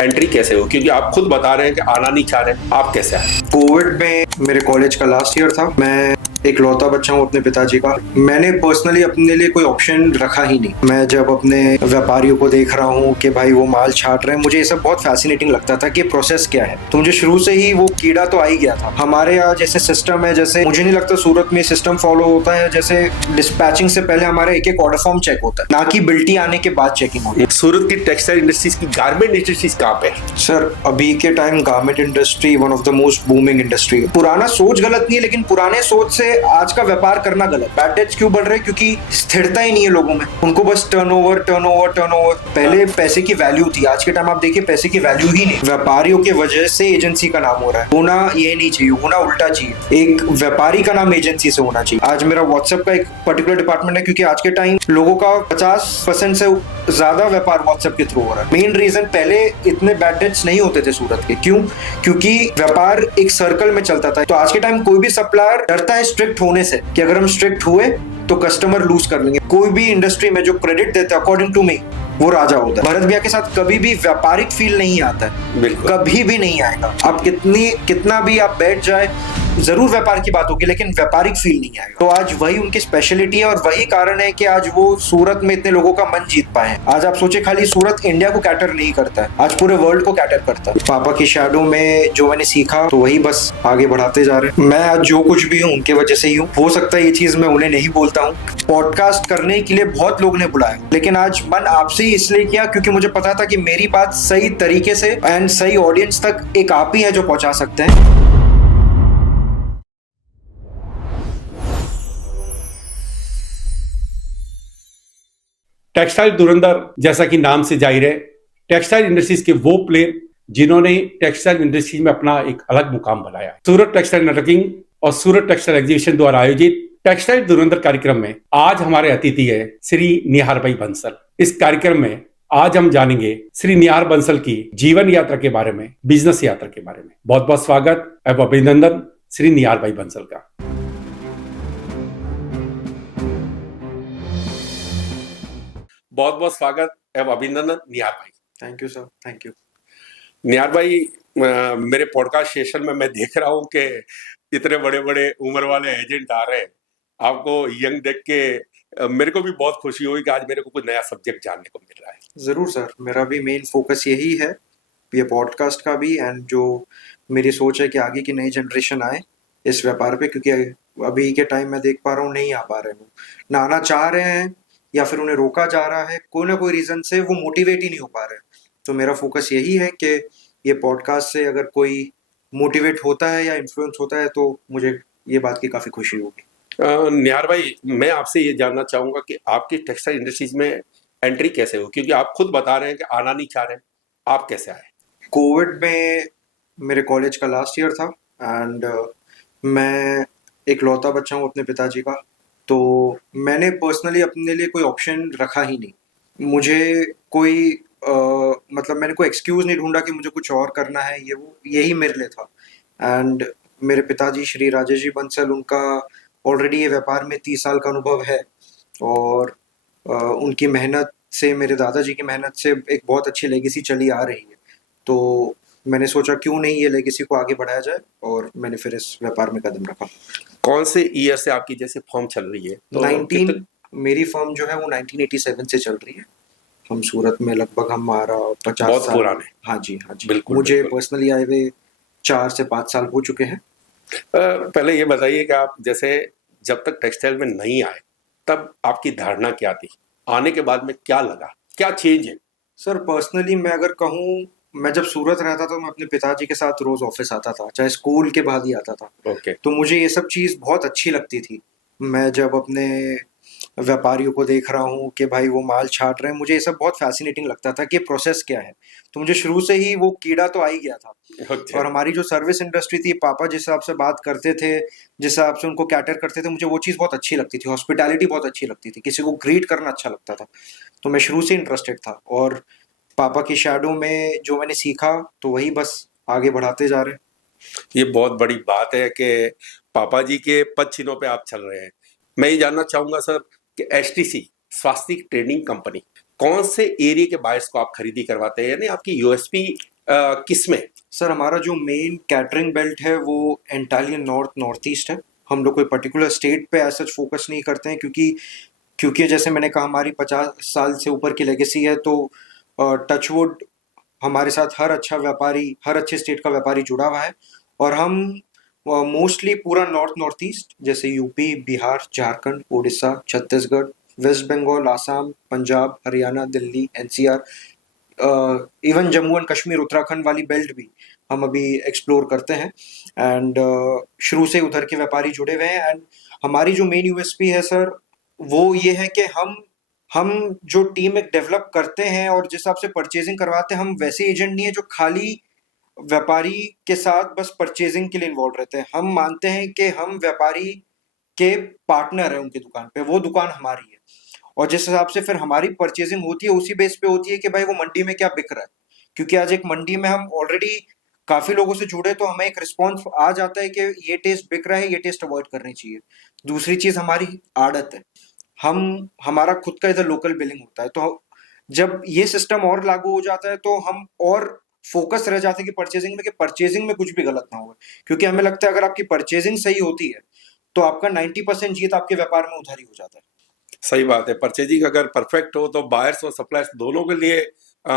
Entry कैसे हो, क्योंकि आप खुद बता रहे हैं कि आना नहीं चाह रहे, आप कैसे आए? कोविड में मेरे कॉलेज का लास्ट ईयर था। मैं एक लौता बच्चा हूँ अपने पिताजी का। मैंने पर्सनली अपने लिए कोई ऑप्शन रखा ही नहीं। मैं जब अपने व्यापारियों को देख रहा हूँ कि भाई वो माल छाट रहे हैं, मुझे ये सब बहुत फैसिनेटिंग लगता था कि प्रोसेस क्या है। तो मुझे शुरू से ही वो कीड़ा तो आ ही गया था। हमारे यहाँ जैसे सिस्टम है, जैसे मुझे नहीं लगता सूरत में सिस्टम फॉलो होता है। जैसे डिस्पैचिंग से पहले हमारा एक एक ऑर्डर फॉर्म चेक होता है, ना कि बिल्टी आने के बाद चेकिंग होती है। सूरत की टेक्सटाइल इंडस्ट्रीज की गारमेंट इंडस्ट्रीज कहाँ पे है? सर अभी के time garment industry one of the most booming industry है। पुराना सोच गलत नहीं है, लेकिन पुराने सोच से आज का व्यापार करना गलत। बैड डेट्स क्यों बढ़ रहे हैं? क्योंकि स्थिरता ही नहीं है लोगों में। उनको बस टर्नओवर टर्नओवर टर्नओवर। पहले पैसे की वैल्यू थी, आज के टाइम आप देखिए पैसे की वैल्यू ही नहीं। व्यापारियों की वजह से एजेंसी का नाम हो रहा है। होना ये नहीं चाहिए, होना उल्टा चाहिए। एक व्यापारी का नाम एजेंसी से होना चाहिए। आज मेरा व्हाट्सएप का एक पर्टिकुलर डिपार्टमेंट है, क्योंकि आज के टाइम लोगों का 50% से ज्यादा व्यापार व्हाट्सएप के थ्रू हो रहा है। मेन रीजन, पहले इतने बैड डेट्स नहीं होते थे सूरत के। क्यों? क्योंकि व्यापार एक सर्कल में चलता था। तो आज के टाइम कोई भी सप्लायर डरता है स्ट्रिक्ट होने से कि अगर हम स्ट्रिक्ट हुए तो कस्टमर लूज कर लेंगे। कोई भी इंडस्ट्री में जो क्रेडिट देता है अकॉर्डिंग टू मी वो राजा होता है। भरत भैया के साथ कभी भी व्यापारिक फील नहीं आता है, बिल्कुल कभी भी नहीं आएगा। आप कितना भी आप बैठ जाए, जरूर व्यापार की बात होगी, लेकिन व्यापारिक फील नहीं आएगा। तो आज वही उनकी स्पेशलिटी है और वही कारण है कि आज वो सूरत में इतने लोगों का मन जीत पाए। आज आप सोचे, खाली सूरत इंडिया को कैटर नहीं करता है, आज पूरे वर्ल्ड को कैटर करता है। पापा की शैडो में जो मैंने सीखा तो वही बस आगे बढ़ाते जा रहे हैं। मैं आज जो कुछ भी हूँ उनके वजह से ही हूँ। हो सकता है ये चीज मैं उन्हें नहीं बोलता हूँ। पॉडकास्ट करने के लिए बहुत लोग ने बुलाया, लेकिन आज मन आपसे ही इसलिए किया क्योंकि मुझे पता था कि मेरी बात सही तरीके से एंड सही ऑडियंस तक एक आप ही है जो पहुंचा सकते हैं। टेक्सटाइल धुरंधर जैसा कि नाम से जाहिर है, टेक्सटाइल इंडस्ट्रीज के वो प्लेयर जिन्होंने टेक्सटाइल इंडस्ट्री में अपना एक अलग मुकाम बनाया। सूरत टेक्सटाइल नेटवर्किंग और सूरत टेक्सटाइल एग्जीबिशन द्वारा आयोजित टेक्सटाइल धुरंधर कार्यक्रम में आज हमारे अतिथि है श्री निहार भाई बंसल। इस कार्यक्रम में आज हम जानेंगे श्री निहार बंसल की जीवन यात्रा के बारे में, बिजनेस यात्रा के बारे में। बहुत बहुत स्वागत एवं अभिनंदन श्री निहार भाई बंसल का। बहुत बहुत स्वागत एवं अभिनंदन निहार भाई। Thank you sir, thank you. Nihar भाई, मेरे पॉडकास्ट सेशन में मैं देख रहा हूँ कि इतने बड़े बड़े उम्र वाले एजेंट आ रहे हैं। आपको यंग देख के मेरे को भी बहुत खुशी हुई कि आज मेरे को कुछ नया सब्जेक्ट जानने को मिल रहा है। जरूर सर, मेरा भी मेन फोकस यही है, ये पॉडकास्ट का भी, एंड जो मेरी सोच है कि आगे की नई जनरेशन आए इस व्यापार पे, क्योंकि अभी के टाइम में देख पा रहा हूँ नहीं आ पा रहे हैं। ना आना चाह रहे हैं या फिर उन्हें रोका जा रहा है, कोई ना कोई रीजन से वो मोटिवेट ही नहीं हो पा रहे। तो मेरा फोकस यही है कि ये पॉडकास्ट से अगर कोई मोटिवेट होता है या इन्फ्लुएंस होता है तो मुझे ये बात की काफी खुशी होगी। निहार भाई, मैं आपसे ये जानना चाहूंगा कि आपकी टेक्सटाइल इंडस्ट्रीज में एंट्री कैसे हो, क्योंकि आप खुद बता रहे हैं कि आना नहीं चाह रहे, आप कैसे आए? कोविड में मेरे कॉलेज का लास्ट ईयर था एंड मैं एक लौता बच्चा हूँ अपने पिताजी का। तो मैंने पर्सनली अपने लिए कोई ऑप्शन रखा ही नहीं। मुझे कोई मतलब मैंने कोई एक्सक्यूज नहीं ढूंढा कि मुझे कुछ और करना है, ये वो यही मेरे लिए था। एंड मेरे पिताजी श्री राजेश जी बंसल, उनका ऑलरेडी ये व्यापार में 30 साल का अनुभव है और उनकी मेहनत से, मेरे दादाजी की मेहनत से एक बहुत अच्छी लेगेसी चली आ रही है। तो मैंने सोचा क्यों नहीं ये लेगेसी को आगे बढ़ाया जाए और मैंने फिर इस व्यापार में कदम रखा। कौन से ईयर से आपकी जैसे फॉर्म चल रही है? तो 19 मेरी फर्म जो है वो 1987 से चल रही है। हम सूरत में लगभग हमारा 50 बहुत साल। पुराने। हाँ जी, हाँ जी। बिल्कुल, मुझे बिल्कुल। पर्सनली आए हुए 4 से 5 साल हो चुके हैं। पहले ये बताइए कि आप जैसे जब तक टेक्सटाइल में नहीं आए तब आपकी धारणा क्या थी, आने के बाद में क्या लगा, क्या चेंज है? सर पर्सनली मैं अगर कहूँ, मैं जब सूरत रहता था मैं अपने पिताजी के साथ रोज ऑफिस आता था, चाहे स्कूल के बाद ही आता था। ओके। तो मुझे ये सब चीज़ बहुत अच्छी लगती थी। मैं जब अपने व्यापारियों को देख रहा हूँ कि भाई वो माल छाट रहे हैं, मुझे ये सब बहुत फैसिनेटिंग लगता था कि प्रोसेस क्या है। तो मुझे शुरू से ही वो कीड़ा तो आ ही गया था। ओके। और हमारी जो सर्विस इंडस्ट्री थी, पापा जिस हिसाब से बात करते थे, जिस हिसाब से उनको कैटर करते थे, मुझे वो चीज़ बहुत अच्छी लगती थी। हॉस्पिटैलिटी बहुत अच्छी लगती थी, किसी को ग्रीट करना अच्छा लगता था। तो मैं शुरू से इंटरेस्टेड था और पापा की शैडो में जो मैंने सीखा तो वही बस आगे बढ़ाते जा रहे हैं। ये बहुत बड़ी बात है कि पापा जी के पद चिन्हों पे आप चल रहे हैं। मैं ये जानना चाहूंगा सर कि एसटीसी स्वास्थ्य ट्रेनिंग कंपनी कौन से एरिया के बायर्स को आप खरीदी करवाते हैं, यानी आपकी यूएसपी किस में? सर हमारा जो मेन कैटरिंग बेल्ट है वो एंटायरली नॉर्थ ईस्ट है। हम लोग कोई पर्टिकुलर स्टेट पे एज सच फोकस नहीं करते हैं, क्योंकि जैसे मैंने कहा हमारी 50 साल से ऊपर की लेगेसी है, तो टचवुड हमारे साथ हर अच्छे स्टेट का व्यापारी जुड़ा हुआ है। और हम मोस्टली पूरा नॉर्थ ईस्ट जैसे UP, Bihar, Jharkhand, Orissa, Chhattisgarh, West Bengal, Assam, Punjab, Haryana, Delhi, NCR, even Jammu and Kashmir, Uttarakhand वाली बेल्ट भी हम अभी एक्सप्लोर करते हैं। एंड शुरू से उधर के व्यापारी जुड़े हुए हैं। एंड हमारी जो मेन यूएसपी है सर वो ये है कि हम जो टीम एक डेवलप करते हैं और जिस हिसाब से परचेजिंग करवाते हैं, हम वैसे एजेंट नहीं है जो खाली व्यापारी के साथ बस परचेजिंग के लिए इन्वॉल्व रहते हैं। हम मानते हैं कि हम व्यापारी के पार्टनर है उनकी दुकान पे, वो दुकान हमारी है। और जिस हिसाब से फिर हमारी परचेजिंग होती है उसी बेस पे होती है कि भाई वो मंडी में क्या बिक रहा है। क्योंकि आज एक मंडी में हम ऑलरेडी काफी लोगों से जुड़े, तो हमें एक रिस्पॉन्स आ जाता है कि ये टेस्ट बिक रहा है, ये टेस्ट अवॉइड करनी चाहिए। दूसरी चीज हमारी आड़त है, हमारा खुद का इधर लोकल बिलिंग होता है। तो जब ये सिस्टम और लागू हो जाता है तो हम और फोकस रह जाते हैं कि परचेजिंग में कुछ भी गलत ना हो। क्योंकि हमें लगता है अगर आपकी परचेजिंग सही होती है तो आपका 90% जीत आपके व्यापार में उधार ही हो जाता है। सही बात है, परचेजिंग अगर परफेक्ट हो तो बायर्स और सप्लायर्स दोनों के लिए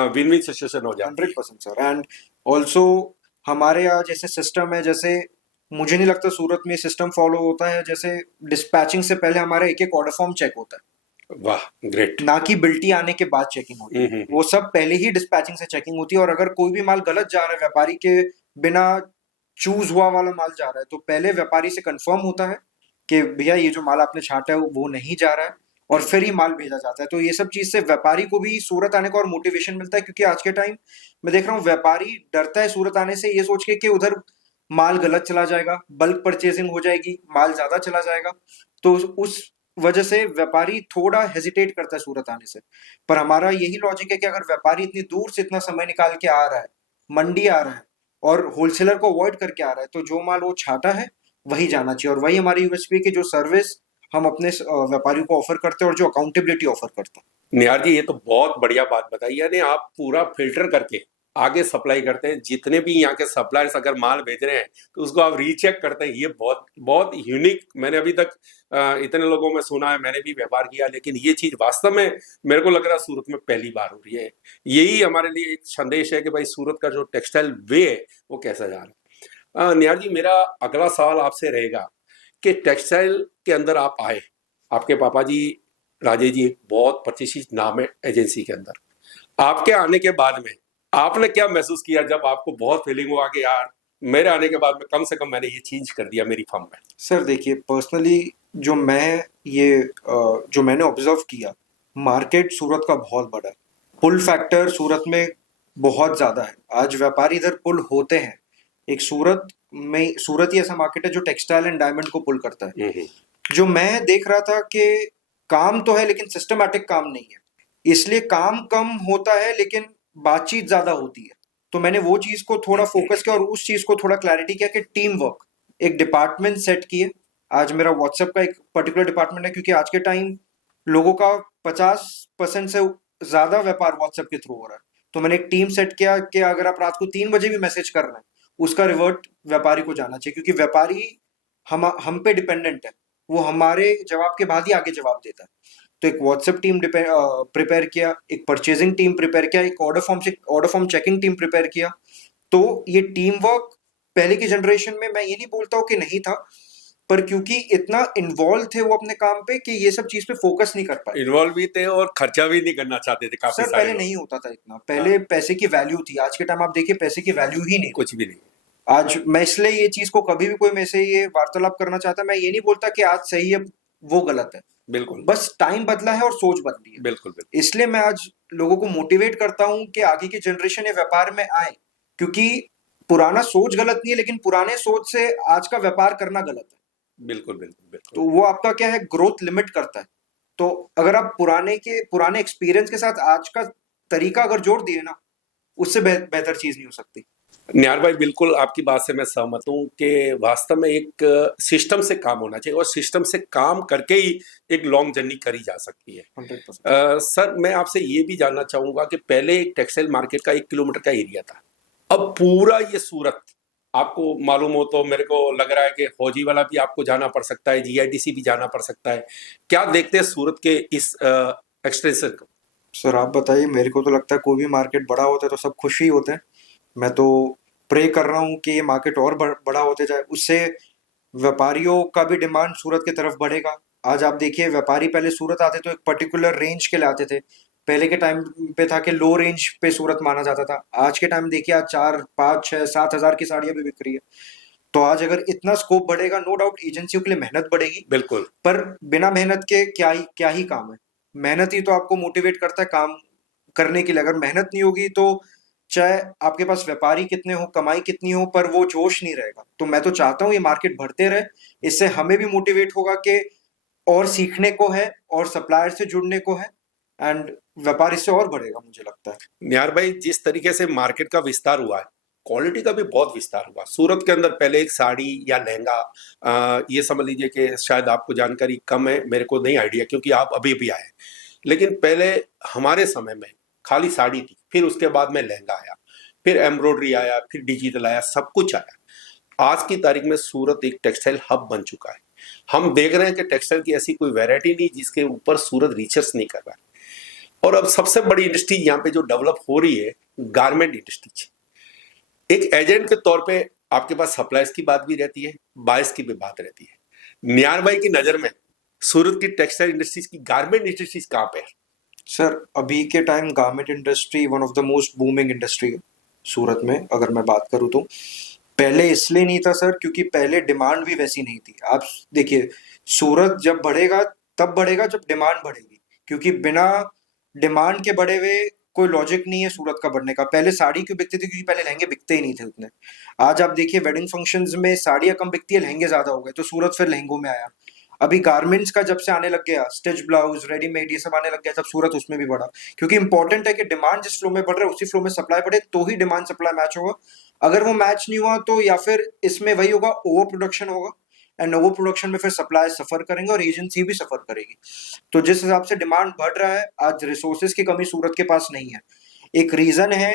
विन विन सिचुएशन हो जाती है। 100% सर। एंड ऑल्सो हमारे यहाँ जैसे सिस्टम है, जैसे मुझे नहीं लगता सूरत में सिस्टम फॉलो होता है। जैसे डिस्पैचिंग से पहले हमारा एक ऑर्डर फॉर्म चेक होता है, वाह ग्रेट। ना कि बिल्टी आने के बाद चेकिंग होती है। वो सब पहले ही डिस्पैचिंग से चेकिंग होती है। और अगर कोई भी माल गलत जा रहा है, व्यापारी के बिना चूज हुआ वाला माल जा रहा है, तो पहले व्यापारी से कंफर्म होता है कि भैया ये जो माल आपने छांटा है वो नहीं जा रहा है, और फिर ही माल भेजा जाता है। तो ये सब चीज से व्यापारी को भी सूरत आने का और मोटिवेशन मिलता है। क्योंकि आज के टाइम मैं देख रहा हूँ व्यापारी डरता है सूरत आने से, ये सोच के कि उधर माल गलत चला जाएगा, बल्क परचेजिंग हो जाएगी, माल ज्यादा चला जाएगा। तो उस वजह से व्यापारी थोड़ा हेजिटेट करता है सूरत आने से। पर हमारा यही लॉजिक है कि अगर व्यापारी इतनी दूर से इतना समय निकाल के आ रहा है, मंडी आ रहा है और होलसेलर को अवॉइड करके आ रहा है, तो जो माल वो छाटा है वही जाना चाहिए। और वही हमारी यूएसपी की जो सर्विस हम अपने व्यापारियों को ऑफर करते हैं और जो अकाउंटेबिलिटी ऑफर करते हैं। निहार जी, ये तो बहुत बढ़िया बात बताई, यानी आप पूरा फिल्टर करके आगे सप्लाई करते हैं। जितने भी यहाँ के सप्लायर्स अगर माल भेज रहे हैं तो उसको आप रीचेक करते हैं। ये बहुत बहुत यूनिक, मैंने अभी तक इतने लोगों में सुना है, मैंने भी व्यापार किया, लेकिन ये चीज वास्तव में मेरे को लग रहा है सूरत में पहली बार हो रही है। यही हमारे लिए एक संदेश है कि भाई सूरत का जो टेक्सटाइल वे है वो कैसा जा रहा है। निहार जी, मेरा अगला सवाल आपसे रहेगा कि टेक्सटाइल के अंदर आप आए, आपके पापा जी राजेश जी एक बहुत प्रतिष्ठित नाम है एजेंसी के अंदर। आपके आने के बाद में आपने क्या महसूस किया जब आपको बहुत फीलिंग हुआ कि यार मेरे आने के बाद में कम से कम मैंने ये चेंज कर दिया मेरी फर्म में? सर देखिए, पर्सनली जो मैंने ऑब्जर्व किया, मार्केट सूरत का बहुत बड़ा है, पुल फैक्टर सूरत में बहुत ज्यादा है। आज व्यापारी इधर पुल होते हैं। एक सूरत ही ऐसा मार्केट है जो टेक्सटाइल एंड डायमंड को पुल करता है। जो मैं देख रहा था कि काम तो है लेकिन सिस्टमैटिक काम नहीं है, इसलिए काम कम होता है लेकिन बातचीत ज्यादा होती है। तो मैंने वो चीज को थोड़ा फोकस किया और उस चीज को थोड़ा क्लैरिटी किया कि टीम वर्क, एक डिपार्टमेंट सेट किए। आज मेरा व्हाट्सएप का एक पर्टिकुलर डिपार्टमेंट है, क्योंकि आज के टाइम लोगों का 50% से ज्यादा व्यापार व्हाट्सएप के थ्रू हो रहा है। तो मैंने एक टीम सेट किया कि अगर आप रात को 3 बजे भी मैसेज कर रहे हैं, उसका रिवर्ट व्यापारी को जाना चाहिए। क्योंकि व्यापारी हम पे डिपेंडेंट है, वो हमारे जवाब के बाद ही आगे जवाब देता है। तो एक व्हाट्सएप टीम प्रिपेयर किया, एक परचेजिंग टीम प्रिपेयर किया, एक order form checking team prepare किया। तो ये टीम वर्क पहले की जनरेशन में मैं ये नहीं बोलता हूँ कि नहीं था, पर क्योंकि इतना इन्वॉल्व थे वो अपने काम पे कि ये सब चीज पे फोकस नहीं कर पाए। इन्वॉल्व भी थे और खर्चा भी नहीं करना चाहते थे काफी सर सारे पहले लोग। नहीं होता था इतना, पहले पैसे की वैल्यू थी। आज के टाइम आप देखिए पैसे की वैल्यू ही नहीं। कुछ भी नहीं। आज मैं इसलिए ये चीज को कभी भी कोई मेरे से ये वार्तालाप करना चाहता है, मैं ये नहीं बोलता कि आज सही है वो गलत है, बिल्कुल बस टाइम बदला है और सोच बदली है। बिल्कुल बिल्कुल। इसलिए मैं आज लोगों को मोटिवेट करता हूं कि आगे की जनरेशन ये व्यापार में आए। क्योंकि पुराना सोच गलत नहीं है, लेकिन पुराने सोच से आज का व्यापार करना गलत है। बिल्कुल बिल्कुल बिल्कुल। तो वो आपका क्या है, ग्रोथ लिमिट करता है। तो अगर आप पुराने एक्सपीरियंस के साथ आज का तरीका अगर जोड़ दिए ना, उससे बेहतर चीज नहीं हो सकती। निहार भाई, बिल्कुल आपकी बात से मैं सहमत हूँ कि वास्तव में एक सिस्टम से काम होना चाहिए और सिस्टम से काम करके ही एक लॉन्ग जर्नी करी जा सकती है। 100%। सर, मैं आपसे ये भी जानना चाहूंगा कि पहले एक टेक्सटाइल मार्केट का 1 किलोमीटर का एरिया था, अब पूरा ये सूरत, आपको मालूम हो तो मेरे को लग रहा है कि फौजी वाला भी आपको जाना पड़ सकता है, जीआईडीसी भी जाना पड़ सकता है। क्या देखते हैं सूरत के इस एक्सटेंशन को? सर आप बताइए, मेरे को तो लगता है कोई भी मार्केट बड़ा होता है तो सब खुश ही होते हैं। मैं तो प्रे कर रहा हूँ कि ये मार्केट और बड़ा होते जाए, उससे व्यापारियों का भी डिमांड सूरत की तरफ बढ़ेगा। आज आप देखिए, व्यापारी पहले सूरत आते तो एक पर्टिकुलर रेंज के लिए आते थे। पहले के टाइम पे था कि लो रेंज पे सूरत माना जाता था। आज के टाइम देखिए, आज 4, 5, 6, 7 हज़ार की साड़ियां भी बिक रही है। तो आज अगर इतना स्कोप बढ़ेगा, नो डाउट एजेंसियों के लिए मेहनत बढ़ेगी। बिल्कुल। पर बिना मेहनत के क्या ही काम है। मेहनत ही तो आपको मोटिवेट करता है काम करने के लिए। अगर मेहनत नहीं होगी तो चाहे आपके पास व्यापारी कितने हो, कमाई कितनी हो, पर वो जोश नहीं रहेगा। तो मैं तो चाहता हूँ ये मार्केट बढ़ते रहे। इससे हमें भी मोटिवेट होगा कि और सीखने को है और सप्लायर से जुड़ने को है, एंड व्यापार इससे और बढ़ेगा, मुझे लगता है। निहार भाई, जिस तरीके से मार्केट का विस्तार हुआ है, क्वालिटी का भी बहुत विस्तार हुआ। सूरत के अंदर पहले एक साड़ी या लहंगा, ये समझ लीजिए कि शायद आपको जानकारी कम है, मेरे को नहीं आइडिया क्योंकि आप अभी भी आए। लेकिन पहले हमारे समय में खाली साड़ी थी, फिर उसके बाद में लहंगा आया, फिर एम्ब्रॉयडरी आया, फिर डिजिटल आया, सब कुछ आया। आज की तारीख में सूरत एक टेक्सटाइल हब बन चुका है। हम देख रहे हैं कि टेक्सटाइल की ऐसी कोई वैरायटी नहीं जिसके ऊपर सूरत रिसर्च नहीं कर रहा है। और अब सबसे बड़ी इंडस्ट्री यहाँ पे जो डेवलप हो रही है, गारमेंट इंडस्ट्री। एक एजेंट के तौर पे आपके पास सप्लायर्स की बात भी रहती है, बायर्स की भी बात रहती है। निहार भाई की नजर में सूरत की टेक्सटाइल इंडस्ट्रीज की गारमेंट इंडस्ट्रीज कहाँ पे है? सर अभी के time garment industry one of the most booming industry है सूरत में। अगर मैं बात करूँ तो पहले इसलिए नहीं था सर, क्योंकि पहले डिमांड भी वैसी नहीं थी। आप देखिए, सूरत जब बढ़ेगा तब बढ़ेगा जब डिमांड बढ़ेगी, क्योंकि बिना डिमांड के बढ़े हुए कोई लॉजिक नहीं है सूरत का बढ़ने का। पहले साड़ी क्यों बिकती थी? क्योंकि पहले लहंगे बिकते ही नहीं थे उतने। आज आप देखिए, वेडिंग फंक्शंस में साड़ियाँ कम बिकती है, लहंगे ज्यादा हो गए, तो सूरत फिर लहंगों में आया। अभी गारमेंट्स का जब से आने लग गया, स्टिच ब्लाउज, रेडीमेड, ये सब आने लग गया, तब सूरत उसमें भी बढ़ा। क्योंकि इंपॉर्टेंट है कि डिमांड जिस फ्लो में बढ़ रहा है उसी फ्लो में सप्लाई बढ़े, तो ही डिमांड सप्लाई मैच होगा। अगर वो मैच नहीं हुआ तो या फिर इसमें वही होगा, ओवर प्रोडक्शन होगा, एंड ओवर प्रोडक्शन में फिर सप्लाई सफर करेंगे और एजेंसी भी सफर करेगी। तो जिस हिसाब से डिमांड बढ़ रहा है, आज रिसोर्सेज की कमी सूरत के पास नहीं है। एक रीजन है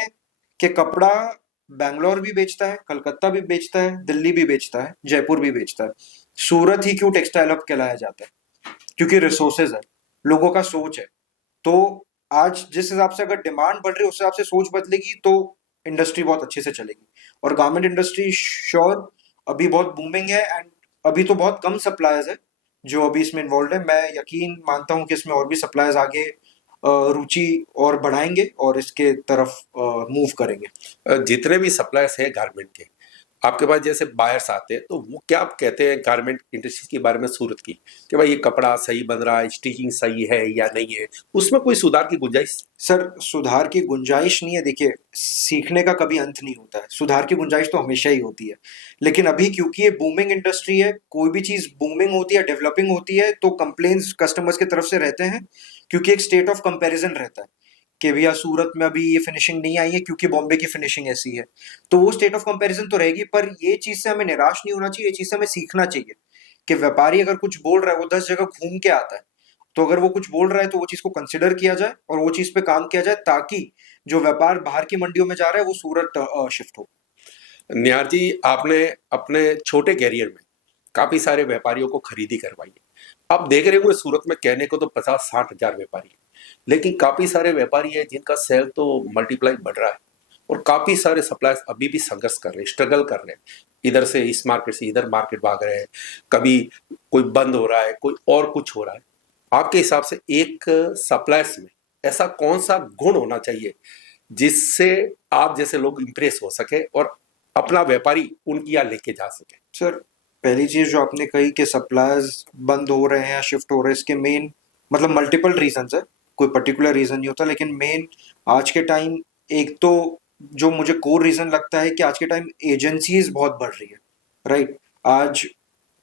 कि कपड़ा बैंगलोर भी बेचता है, कलकत्ता भी बेचता है, दिल्ली भी बेचता है, जयपुर भी बेचता है। सूरत ही क्यों टेक्सटाइल हब कहलाया जाता है? क्योंकि रिसोर्सेज है, लोगों का सोच है। तो आज जिस हिसाब से अगर डिमांड बढ़ रही है उस हिसाब से सोच बदलेगी तो इंडस्ट्री बहुत अच्छे से चलेगी। और गारमेंट इंडस्ट्री श्योर अभी बहुत बूमिंग है, एंड अभी तो बहुत कम सप्लायर्स है जो अभी इसमें इन्वॉल्व है। मैं यकीन मानता हूँ कि इसमें और भी सप्लायर्स आगे रुचि और बढ़ाएंगे और इसके तरफ मूव करेंगे। जितने भी सप्लायर्स हैं गारमेंट के, आपके पास जैसे बायर्स आते हैं, तो वो क्या आप कहते हैं गारमेंट इंडस्ट्री के बारे में सूरत की, कि भाई ये कपड़ा सही बन रहा है, स्टिचिंग सही है या नहीं है, उसमें कोई सुधार की गुंजाइश? सर सुधार की गुंजाइश नहीं है। देखिए, सीखने का कभी अंत नहीं होता है, सुधार की गुंजाइश तो हमेशा ही होती है। लेकिन अभी क्योंकि ये बूमिंग इंडस्ट्री है, कोई भी चीज बूमिंग होती है, डेवलपिंग होती है, तो कंप्लेन्स कस्टमर्स की तरफ से रहते हैं, क्योंकि एक स्टेट ऑफ कंपैरिजन रहता है कि भैया सूरत में अभी ये फिनिशिंग नहीं आई है क्योंकि बॉम्बे की फिनिशिंग ऐसी है। तो वो स्टेट ऑफ कंपैरिजन तो रहेगी, पर ये चीज से हमें निराश नहीं होना चाहिए। ये चीज से हमें सीखना चाहिए कि व्यापारी अगर कुछ बोल रहा है, वो 10 जगह घूम के आता है। तो अगर वो कुछ बोल रहा है तो वो चीज को कंसिडर किया जाए और वो चीज पे काम किया जाए, ताकि जो व्यापार बाहर की मंडियों में जा रहा है वो सूरत शिफ्ट हो। निहार जी, आपने अपने छोटे कैरियर में काफी सारे व्यापारियों को खरीदी करवाई है। आप देख रहे होंगे सूरत में कहने को तो 50-60 हजार व्यापारी है, लेकिन काफी सारे व्यापारी है जिनका सेल तो मल्टीप्लाई बढ़ रहा है, और काफी सारे सप्लायर्स अभी भी संघर्ष कर रहे हैं, स्ट्रगल कर रहे हैं। इधर से इस मार्केट से इधर मार्केट भाग रहे हैं, कभी कोई बंद हो रहा है, कोई और कुछ हो रहा है। आपके हिसाब से एक सप्लायर्स में ऐसा कौन सा गुण होना चाहिए जिससे आप जैसे लोग इंप्रेस हो सके और अपना व्यापारी उनकी यहाँ लेके जा सके? सर पहली चीज जो आपने कही कि सप्लायर्स बंद हो रहे हैं या शिफ्ट हो रहे हैं, इसके मेन मतलब मल्टीपल रीजंस है, कोई पर्टिकुलर रीजन नहीं होता। लेकिन मेन आज के टाइम, एक तो जो मुझे कोर रीजन लगता है कि आज के टाइम एजेंसीज बहुत बढ़ रही है, राइट। आज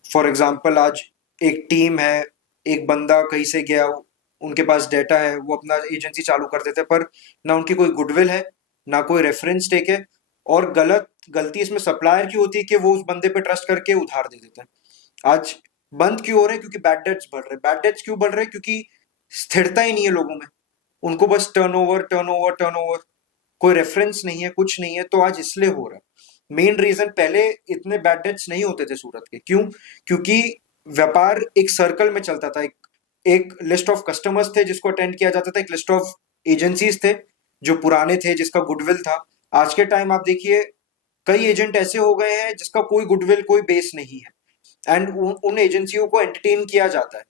फॉर एग्जांपल, आज एक टीम है, एक बंदा कहीं से गया, उनके पास डेटा है, वो अपना एजेंसी चालू कर देते हैं, पर ना उनकी कोई गुडविल है, ना कोई रेफरेंस टेक है, और गलती इसमें सप्लायर की होती है कि वो उस बंदे पे ट्रस्ट करके उधार दे देते हैं। आज बंद क्यों हो रहे हैं? क्योंकि बैड डेट्स बढ़ रहे हैं। बैड डेट्स क्यों बढ़ रहे हैं? क्योंकि स्थिरता ही नहीं है लोगों में। उनको बस टर्नओवर टर्नओवर टर्नओवर, कोई रेफरेंस नहीं है, कुछ नहीं है, तो आज इसलिए हो रहा है। मेन रीजन, पहले इतने बैड डेट्स नहीं होते थे सूरत के। क्यों? क्योंकि व्यापार एक सर्कल में चलता था। एक लिस्ट ऑफ कस्टमर्स थे जिसको अटेंड किया जाता था, एक लिस्ट ऑफ एजेंसीज थे जो पुराने थे, जिसका गुडविल था। आज के टाइम आप देखिए, कई एजेंट ऐसे हो गए हैं जिसका कोई गुडविल, कोई बेस नहीं है, एंड उन एजेंसियों को एंटरटेन किया जाता है।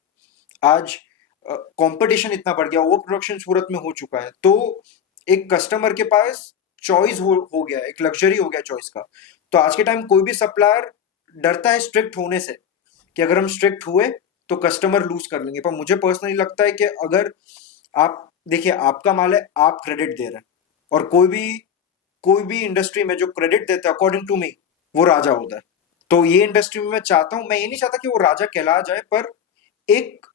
आज कंपटीशन इतना बढ़ गया, ओवर प्रोडक्शन सूरत में हो चुका है, तो एक कस्टमर के पास चॉइस हो गया, एक लग्जरी हो गया चॉइस का। तो आज के टाइम कोई भी सप्लायर डरता है स्ट्रिक्ट होने से, कि अगर हम स्ट्रिक्ट हुए तो कस्टमर लूज कर लेंगे। पर मुझे पर्सनली लगता है कि अगर आप देखिए, आपका माल है, आप क्रेडिट दे रहे हैं, और कोई भी इंडस्ट्री में जो क्रेडिट देता है, अकॉर्डिंग टू मी, वो राजा होता है। तो ये इंडस्ट्री में मैं चाहता हूं, मैं ये नहीं चाहता कि वो राजा कहला जाए, पर एक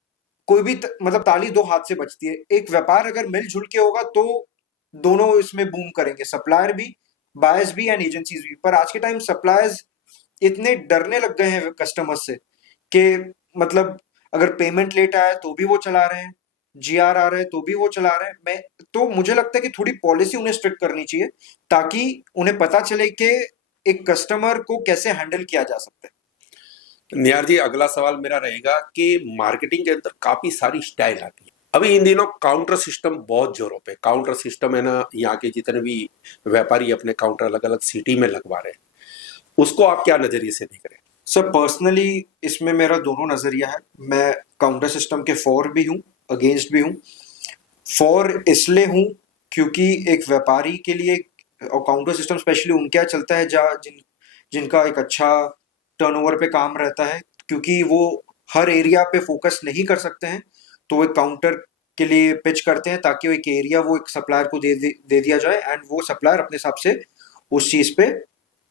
कोई भी मतलब ताली दो हाथ से बजती है। एक व्यापार अगर मिलजुल के होगा तो दोनों इसमें बूम करेंगे, सप्लायर भी, बायर्स भी एंड एजेंसीज भी। पर आज के टाइम सप्लायर्स इतने डरने लग गए हैं कस्टमर्स से कि मतलब अगर पेमेंट लेट आया तो भी वो चला रहे हैं, जीआर आ रहा है तो भी वो चला रहे हैं। मैं तो मुझे लगता है कि थोड़ी पॉलिसी उन्हें स्ट्रिक्ट करनी चाहिए, ताकि उन्हें पता चले कि एक कस्टमर को कैसे हैंडल किया जा सकता है। निहार जी, अगला सवाल मेरा रहेगा कि मार्केटिंग के अंदर काफी सारी स्टाइल आती है। अभी इन दिनों काउंटर सिस्टम बहुत जोरों पे, काउंटर सिस्टम है ना, यहाँ के जितने भी व्यापारी अपने काउंटर अलग अलग सिटी में लगवा रहे हैं, उसको आप क्या नजरिए से देख रहे हैं? सर, पर्सनली इसमें मेरा दोनों नजरिया है। मैं काउंटर सिस्टम के फॉर भी हूँ, अगेंस्ट भी हूँ। फॉर इसलिए हूँ क्योंकि एक व्यापारी के लिए, और काउंटर सिस्टम स्पेशली उनके यहाँ चलता है जिनका एक अच्छा टर्नओवर पे काम रहता है, क्योंकि वो हर एरिया पे फोकस नहीं कर सकते हैं, तो वो एक काउंटर के लिए पिच करते हैं ताकि वो एक एरिया वो एक सप्लायर को दे दिया जाए, एंड वो सप्लायर अपने हिसाब से उस चीज़ पे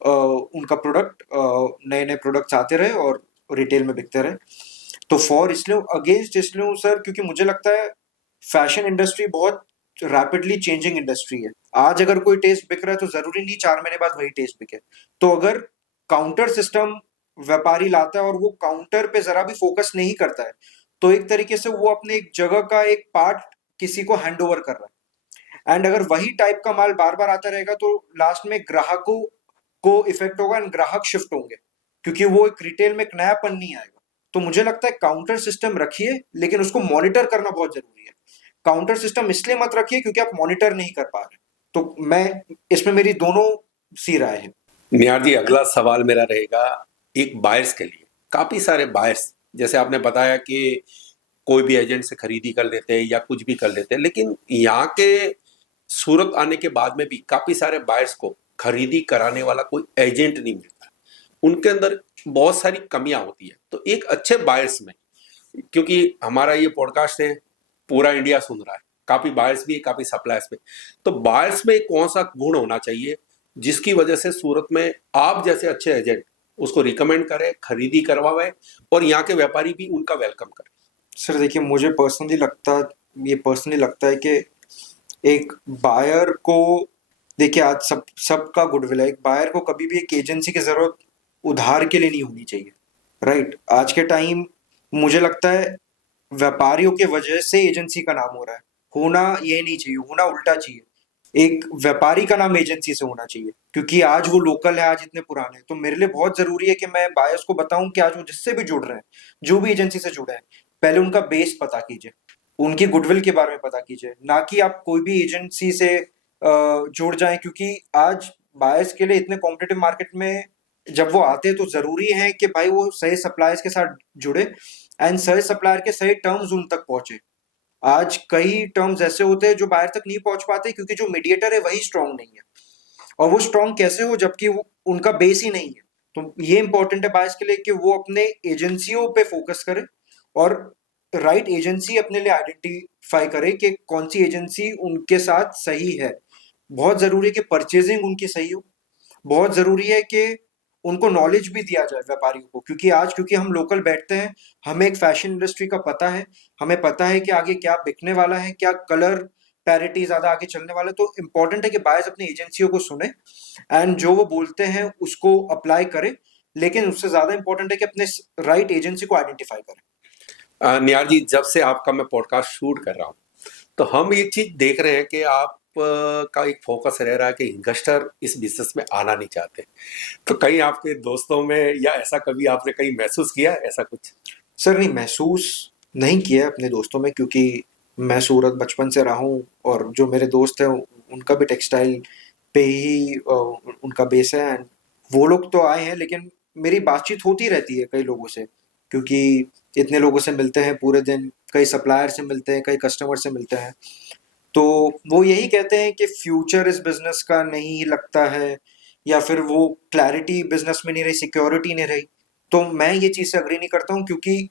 उनका प्रोडक्ट, नए नए प्रोडक्ट्स आते रहे और रिटेल में बिकते रहे। तो फॉर इसलिए, अगेंस्ट इसलिए हूँ सर, क्योंकि मुझे लगता है फैशन इंडस्ट्री बहुत रैपिडली चेंजिंग इंडस्ट्री है। आज अगर कोई टेस्ट बिक रहा है तो जरूरी नहीं 4 महीने बाद वही टेस्ट बिके। तो अगर काउंटर सिस्टम व्यापारी लाता है और वो काउंटर पे जरा भी फोकस नहीं करता है, तो एक तरीके से वो अपने एक जगह का एक पार्ट किसी को हैंड ओवर कर रहा है। एंड अगर वही टाइप का माल बार बार आता रहेगा तो लास्ट में ग्राहकों को इफेक्ट होगा एंड ग्राहक शिफ्ट होंगे, क्योंकि वो एक रिटेल में एक नयापन नहीं आएगा। तो मुझे लगता है काउंटर सिस्टम रखिए, लेकिन उसको मॉनिटर करना बहुत जरूरी है। काउंटर सिस्टम इसलिए मत रखिए क्योंकि आप मॉनिटर नहीं कर पा रहे। तो मैं इसमें, मेरी दोनों सी राय है। निहार जी, अगला सवाल मेरा रहेगा एक बायर्स के लिए। काफी सारे बायर्स, जैसे आपने बताया कि कोई भी एजेंट से खरीदी कर लेते हैं या कुछ भी कर लेते हैं, लेकिन यहाँ के सूरत आने के बाद में भी काफी सारे बायर्स को खरीदी कराने वाला कोई एजेंट नहीं मिलता। उनके अंदर बहुत सारी कमियां होती है। तो एक अच्छे बायर्स में, क्योंकि हमारा ये पॉडकास्ट है, पूरा इंडिया सुन रहा है, काफी बायर्स भी है, काफी सप्लायर्स में, तो बायर्स में कौन सा गुण होना चाहिए जिसकी वजह से सूरत में आप जैसे अच्छे एजेंट उसको रिकमेंड करें, खरीदी करवाए और यहाँ के व्यापारी भी उनका वेलकम करें? सर देखिए, मुझे पर्सनली लगता है कि एक बायर को, देखिए आज सबका गुडविल है। एक बायर को कभी भी एक एजेंसी की जरूरत उधार के लिए नहीं होनी चाहिए, राइट? आज के टाइम मुझे लगता है व्यापारियों के वजह से एजेंसी का नाम हो रहा है। होना ये नहीं चाहिए, होना उल्टा चाहिए। एक व्यापारी का नाम एजेंसी से होना चाहिए, क्योंकि आज वो लोकल है, आज इतने पुराने हैं। तो मेरे लिए बहुत जरूरी है कि मैं बायर्स को बताऊं कि आज वो जिससे भी जुड़ रहे हैं, जो भी एजेंसी से जुड़े हैं, पहले उनका बेस पता कीजिए, उनकी गुडविल के बारे में पता कीजिए, ना कि आप कोई भी एजेंसी से जुड़ जाएं। क्योंकि आज बायर्स के लिए इतने कॉम्पिटिटिव मार्केट में जब वो आते हैं तो जरूरी है कि भाई वो सही सप्लायर्स के साथ जुड़े एंड सही सप्लायर के सही टर्म्स उन तक पहुंचे। आज कई टर्म्स ऐसे होते हैं जो बायर तक नहीं पहुंच पाते क्योंकि जो मीडिएटर है वही स्ट्रांग नहीं है। और वो स्ट्रांग कैसे हो जबकि उनका बेस ही नहीं है। तो ये इंपॉर्टेंट है बायर्स के लिए कि वो अपने एजेंसियों पे फोकस करे और राइट एजेंसी अपने लिए आइडेंटिफाई करे कि कौन सी एजेंसी उनके साथ सही है। बहुत जरूरी है कि परचेजिंग उनकी सही हो। बहुत जरूरी है कि उनको नॉलेज भी दिया जाए व्यापारियों को, क्योंकि हम लोकल बैठते हैं, हमें एक फैशन इंडस्ट्री का पता है, हमें पता है कि आगे क्या बिकने वाला है, क्या कलर पैरिटी ज्यादा आगे चलने वाला है। तो इम्पोर्टेंट है कि बायर्स अपनी एजेंसियों को सुने एंड जो वो बोलते हैं उसको अप्लाई करें, लेकिन उससे ज्यादा इम्पोर्टेंट है कि अपने राइट एजेंसी को आइडेंटिफाई करें। निहार जी, जब से आपका मैं पॉडकास्ट शूट कर रहा हूँ तो हम एक चीज देख रहे हैं कि आप का एक फोकस रह रहा है कि इन्वेस्टर इस बिजनेस में आना नहीं चाहते। तो कहीं आपके दोस्तों में या ऐसा कभी आपने कहीं महसूस किया है ऐसा कुछ? सर नहीं, महसूस नहीं किया है अपने दोस्तों में, क्योंकि मैं सूरत बचपन से रहा हूँ और जो मेरे दोस्त हैं उनका भी टेक्सटाइल पे ही उनका बेस है एंड वो लोग तो आए हैं, लेकिन मेरी बातचीत होती रहती है कई लोगों से, क्योंकि इतने लोगों से मिलते हैं पूरे दिन, कई सप्लायर से मिलते हैं, कई कस्टमर से मिलते हैं। तो वो यही कहते हैं कि फ्यूचर इस बिजनेस का नहीं लगता है, या फिर वो क्लैरिटी बिजनेस में नहीं रही, सिक्योरिटी नहीं रही। तो मैं ये चीज़ से अग्री नहीं करता हूँ, क्योंकि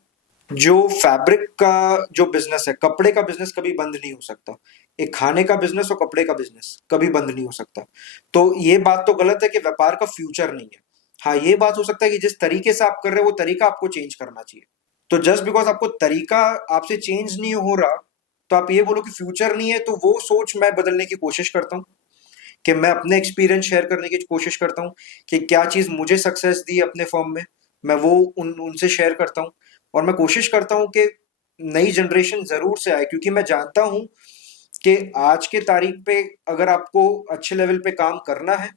जो फैब्रिक का जो बिजनेस है, कपड़े का बिजनेस कभी बंद नहीं हो सकता। एक खाने का बिजनेस और कपड़े का बिजनेस कभी बंद नहीं हो सकता। तो ये बात तो गलत है कि व्यापार का फ्यूचर नहीं है। हाँ, ये बात हो सकता है कि जिस तरीके से आप कर रहे हो वो तरीका आपको चेंज करना चाहिए। तो जस्ट बिकॉज आपको तरीका आपसे चेंज नहीं हो रहा तो आप ये बोलो कि फ्यूचर नहीं है, तो वो सोच मैं बदलने की कोशिश करता हूँ कि मैं अपने एक्सपीरियंस शेयर करने की कोशिश करता हूँ कि क्या चीज़ मुझे सक्सेस दी अपने फर्म में, मैं वो उनसे शेयर करता हूँ। और मैं कोशिश करता हूँ कि नई जनरेशन जरूर से आए, क्योंकि मैं जानता हूँ कि आज के तारीख पे अगर आपको अच्छे लेवल पे काम करना है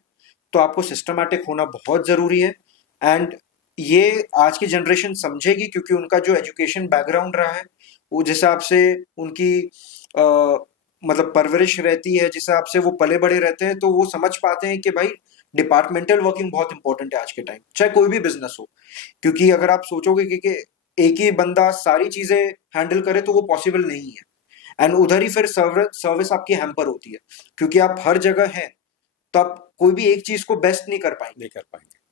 तो आपको सिस्टमैटिक होना बहुत जरूरी है। एंड ये आज की जनरेशन समझेगी, क्योंकि उनका जो एजुकेशन बैकग्राउंड रहा है, वो जिस हिसाब से उनकी मतलब परवरिश रहती है, जिस हिसाब से वो पले बड़े रहते हैं, तो वो समझ पाते हैं कि भाई डिपार्टमेंटल वर्किंग बहुत इंपॉर्टेंट है आज के टाइम, चाहे कोई भी बिजनेस हो। क्योंकि अगर आप सोचोगे कि एक ही बंदा सारी चीजें हैंडल करे तो वो पॉसिबल नहीं है। एंड उधर ही फिर सर्विस आपकी हैम्पर होती है, क्योंकि आप हर जगह हैं तो आप कोई भी एक चीज को बेस्ट नहीं कर पाएंगे।